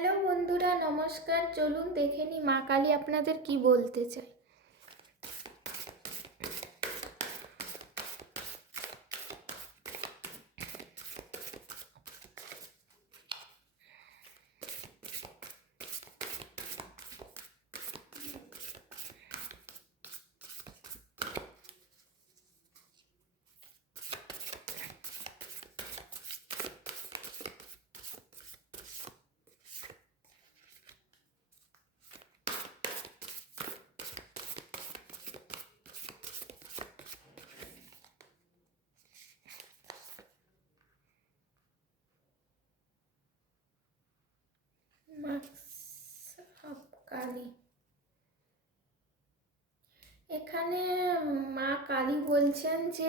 Hello বন্ধুরা, নমস্কার। চলুন দেখে নিই মা কালী আপনাদের কি বলতে চায়। মা কালী এখানে মা কালী বলছেন যে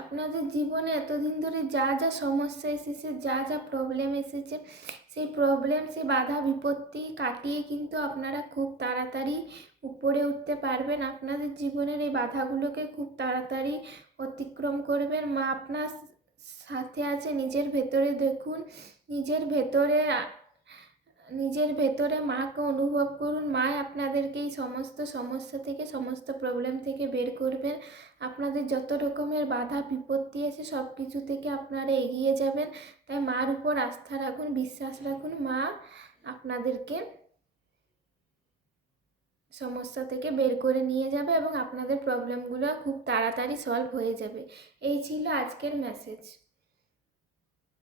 আপনাদের জীবনে এতদিন ধরে যা যা সমস্যা এসেছে, যা যা প্রবলেম এসেছে, সেই প্রবলেম, সেই বাধা বিপত্তি কাটিয়ে কিন্তু আপনারা খুব তাড়াতাড়ি উপরে উঠতে পারবেন। আপনাদের জীবনের এই বাধাগুলোকে খুব তাড়াতাড়ি অতিক্রম করবেন। মা আপনার সাথে আছে। নিজের ভেতরে দেখুন, নিজের ভেতরে মাকে অনুভব করুন। মা আপনাদেরকে এই সমস্ত সমস্যা থেকে, সমস্ত প্রবলেম থেকে বের করবেন। আপনাদের যত রকমের বাধা বিপত্তি আছে সব কিছু থেকে আপনারা এগিয়ে যাবেন। তাই মার উপর আস্থা রাখুন, বিশ্বাস রাখুন। মা আপনাদেরকে সমস্যা থেকে বের করে নিয়ে যাবে এবং আপনাদের প্রবলেমগুলো খুব তাড়াতাড়ি সলভ হয়ে যাবে। এই ছিল আজকের মেসেজ।